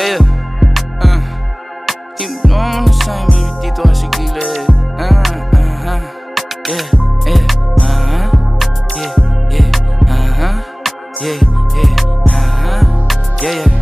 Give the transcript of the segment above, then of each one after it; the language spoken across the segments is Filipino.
Yeah, yeah. Keep on the same, baby, dito ka sa gilid. Yeah, yeah, yeah, yeah, yeah, yeah, yeah.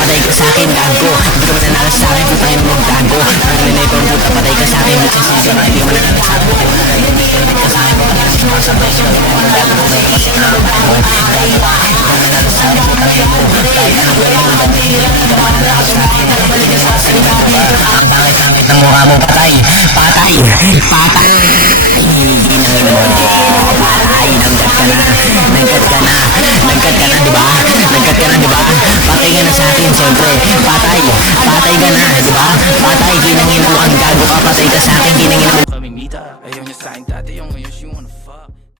Patay ka sa'kin, gago. Hindi ka mananalo sa'kin, kung tayo mo gago. Nanginay kong puta, patay ka sa'kin, nagsisiga. Hindi ka mananalo sa'kin, patay ka sa'kin. Sumasabay siya, hindi ka mananalo sa'kin. Pangit ang mukha mo, patay. Patay. Patay. Ginangin mo. Patay. Nangkat ka na. Nangkat ka na. Nangkat ka na, diba? Nangkat ka na, diba? Patay ka na sa'kin, siyempre. Patay. Patay ka na, diba? Patay. Ginangin mo ang gago ka. Patay ka sa'kin. Ginangin mo. Kaming mita, ayaw niya sa'kin dati, yung ayos you wanna fuck.